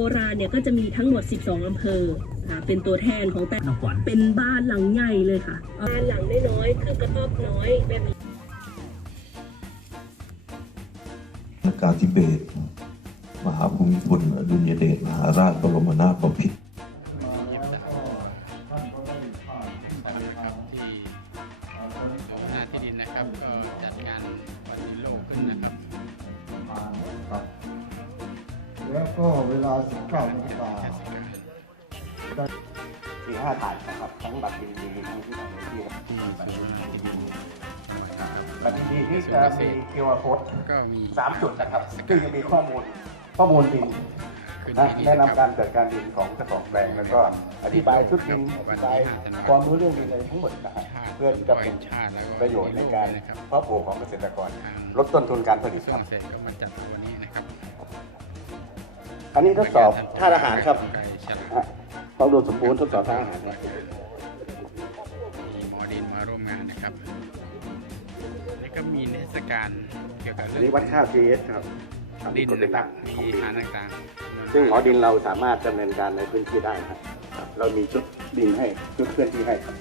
โบราณเนี่ยก็จะมีทั้งหมด 12อำเภอค่ะเป็นตัวแทนของแต่น้องขวัญ เป็นบ้านหลังใหญ่เลยค่ะบ้านหลังน้อยๆคือกระต๊อบน้อยแบบนี้กาธิเบศรมหาภูมิพลอดุลยเดชมหาราชบรมนาถบพิตร ก็เวลา 19นาฬิกาเทศกาลมีห้าฐานนะครับทั้งบัตรดีดีทั้งที่ไหนที่นะที่ศูนย์นาที่ดินจังหวัดครับบัตรดีดีที่จะมี QR code สามจุดนะครับซึ่งจะมีข้อมูลข้อมูลดินขึ้นะแนะนำการจัดการดินของเจ้าของแปลงแล้วก็อธิบายชุดดินอธิบายความรู้เรื่องดินอะไรทั้งหมดนะครับเพื่อที่จะเป็นประโยชน์ในการเพาะปลูกของเกษตรกร ลดต้นทุนการผลิตครับ อันนี้ทดสอบท่าทหารครับไก่ฉลาดอะความอุดมสมบูรณ์ทดสอบท่าทหารครับมีหมอดินมาร่วมงานนะครับ แล้วก็มีเทศกาลเกี่ยวกับอันเรื่นี้องวัดค่า GS ครับดินกฎนะครับต่างๆของมีดินฐานต่างๆ ซึ่งหมอดินเราสามารถดำเนินการในพื้นที่ได้นะครับครับเรามีชุดดินให้ชุดเคลื่อนที่ให้ครับ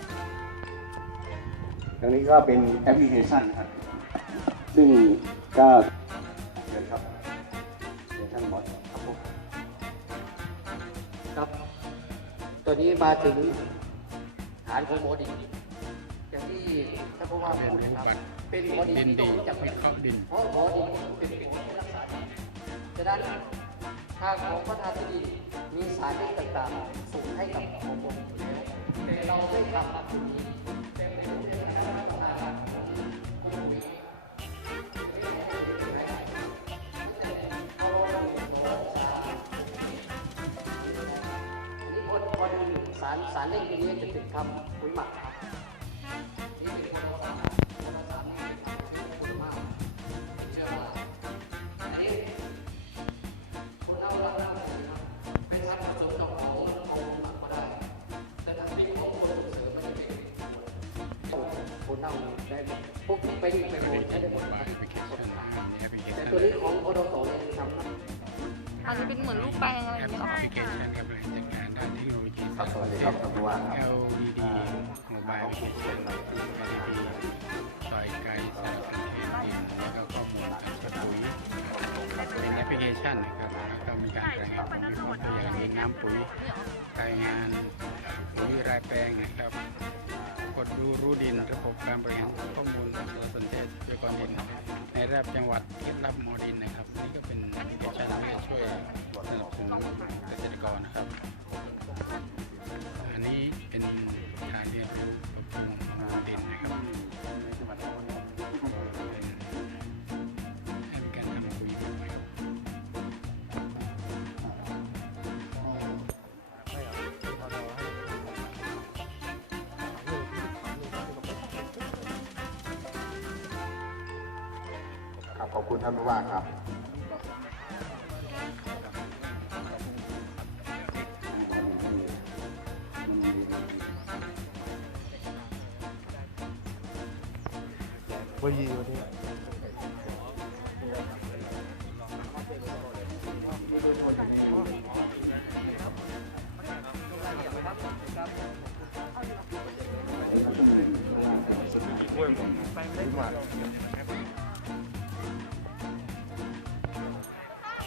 ทางนี้ก็เป็นแอปพลิเคชันครับ ซึ่งก็ ครับตอนนี้มาถึงฐานของหมอดินอย่างที่ท่านผู้ว่าพูดนะครับเป็นหมอดินดินที่ต้ดีองรู้จักวิเคราะห์ดินเพราะหมอดินเป็นสิ่งที่รักษาดินฉะนั้นทางของประธานที่ดินมีสารเล่ต่างๆส่งให้กับหมอบนอยู่แล้วแต่เราได้ทำมาตรงนี้แต่ในารสารเล่ตัวนี้จะเป็นคำปุ๋ยหมักครับนี่เป็นคนละสารคนละสารนี่เป็นคุณภาพเชื่อว่าอันนี้คนเอาละนะไม่ทำผสมกับเอาเอาหมักมาได้ แต่ถ้าที่ของคนส่งเสริมมันจะเป็นคนเอาได้หมดพวกนี้ไปไปโดนใช้ได้หมดแอปพลิเคชันนะครับมีแอปพลิเคแต่ชันตัวนี้ของอดสเนี่ยทำนะอาจจะเป็นเหมือนรูปแปลงอะไรอแอย่างปเงี้ยเหรอพลิเคชันครับบริหารจัดการด้านเทคโนโลยี ครับสวัสดีครับท่านผู้ว่าครับ LED Mobile Application LED ซอยไกลสารสนเทศดินแล้วก็ข้อมูลการใช้ปุ๋ยเป็นแอปพลิเคชันนะครับแล้วก็มีการรายงานผลวิเคราะห์ตัวอย่างนี้น้ำปุ๋ยรายงานปุ๋ยรายแปลงนะครับกดดูรู้ดินระบบการบริหารข้อมูลสารสนเทศโดยกรดินในระดับจังหวัดเคล็ดลับหมอดินนะครับ นี่ก็เป็นแอปพลิเคชันที่ช่วยสนับสนุนเกษตรกรนะครับ เป็นการเรียนรู้ปรับปรุงหมอดินนะครับเป็นการทำปุ๋ยใหม่ๆครับขอบคุณท่านผู้ว่าครับ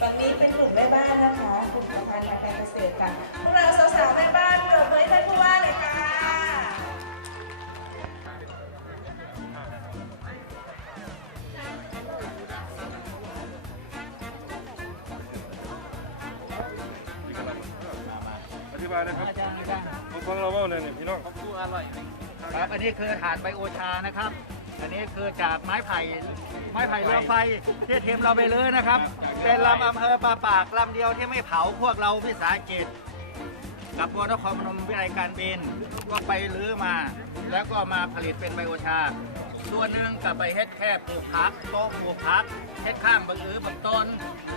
วันนี้เป็นกลุ่มแม่บ้านนะคะกลุ่มประธานการเกษตรค่ะพวกเราสาวๆแม่บ้าน บายเลยครับมาฟังเราเว่าเนี่ยพี่น้องครับ อันนี้คือถาดไบโอชานะครับ อันนี้คือจากไม้ไผ่ ไม้ไผ่เรือไฟที่เทียมเราไปเลยนะครับ เป็นลำอำเภอปลาปากลำเดียวที่ไม่เผาพวกเราวิสาหกิจกับบัวนครพนมวิทยาลัยการบินก็ไปรื้อมา แล้วก็มาผลิตเป็นไบโอชาส่วนหนึ่งกับไปเฮ็ดแค่ปลูกผักโต๊ะปลูกผักเฮ็ดข้างบางอือบางต้น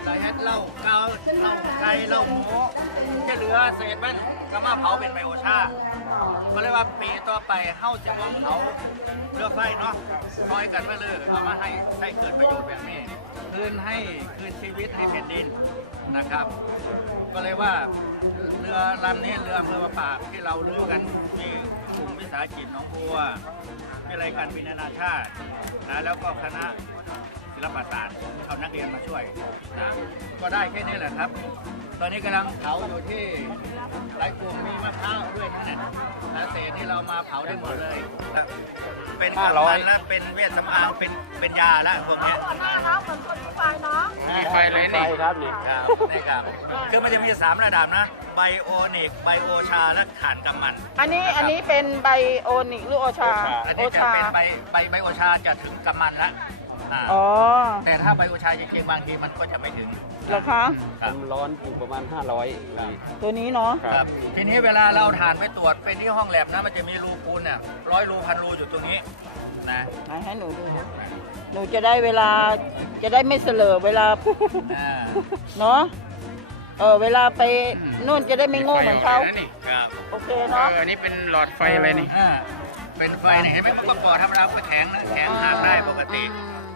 ใส่เฮ็ดเหล้าเกาเหล้าไก่เหล้าหมู จะเหลือเศษมันก็มาเผาเป็นไบโอชาก็เลยว่าปีต่อไปเฮาจะบ่เผาเรือไฟเนาะคอยกันมาเลยเอามาให้ให้เกิดประโยชน์แบบนี้คืนให้คืนชีวิตให้แผ่นดินนะครับ ก็เลยว่าเรือลำนี้เรืออำเภอประปากที่เรารู้กันที่กลุ่มวิสาหกิจหนองบัววิทยาลัยการบินนานาชาตินะแล้วก็คณะศิลปศาสตร์ เอานักเรียนมาช่วยนะก็ได้แค่นี้แหละครับ ตอนนี้กำลังเผาอยู่ที่หลายกลุ่มมีมะพร้าวด้วยนั่นแหละนะเศษที่เรามาเผาได้หมดเลยนะเป็นกำมันและเป็นเวชสำอางเป็นเป็นยาและพวกเนี้ยมีไฟเลยนี่ ครับนี่ครับนี่ครับคือมันจะมีสามระดับนะไบโอนิกไบโอชาและถ่านกำมัน อันนี้อันนี้เป็นไบโอนิกหรือโอชา อันโอนี้จะชาเป็นใบใบไบโอชาจะถึงกำมันแล้ว อ่าอ๋อแต่ถ้าไบโอชาจริงๆบางทีมันก็จะไม่ถึง เหรอคะครับร้อนอยู่ประมาณ 500ตัวนี้เนาะ ครับทีนี้เวลาเราถ่านไปตรวจเป็นที่ห้องแลบนะมันจะมีรูปูนเนี่ยร้อยรูพันรูอยู่ตรงนี้นะไหนให้หนูดู หนูจะได้เวลา จะได้ไม่เสลอเวลา อ่าเนาะ เออเวลาไปนู่นจะได้ไม่โง่เหมือนเขา ไฟลยะนี่ครับโอเคเอเนาะออันนี้เป็นหลอดไฟอะไรนี่ อ่าเป็นไฟเนี่ยเห็นไหมมันประกอบธรรมดาก็แข็งนะแข็งหักได้ปกติ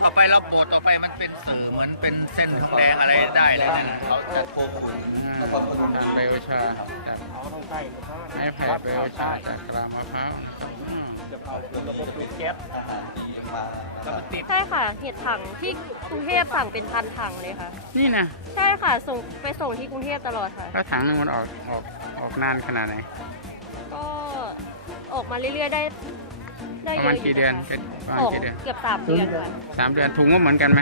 ต่อไปเราโบดต่อไปมันเป็นสื่อเหมือนเป็นเส้นทองแดงอะไรได้เลยนะเขาจะโคขุนทางไบโอชาจากไม้ไผ่ไบโอชาจากกรามะพร้าวอืมใช่ค่ะ เห็ดถังที่กรุงเทพสั่งเป็นพันถังเลยค่ะ นี่นะใช่ค่ะส่งไปส่งที่กรุงเทพตลอดค่ะแล้วถังนึงมันออกออกออกนานขนาดไหนก็ออกมาเรื่อยๆได้ ได้ประเยมาณอะอยู่กี่เดือนค่ะเป็นประสมาณองกี่เดือนเกือบสามเดือนค่ะสามเดือนถุงก็เหมือนกันไหม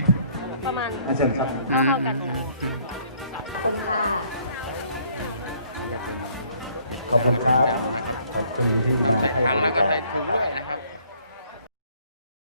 ประมาณอาจารย์ครับเท่าๆกันขอบคุณครับใส่ถังแล้วก็ใส่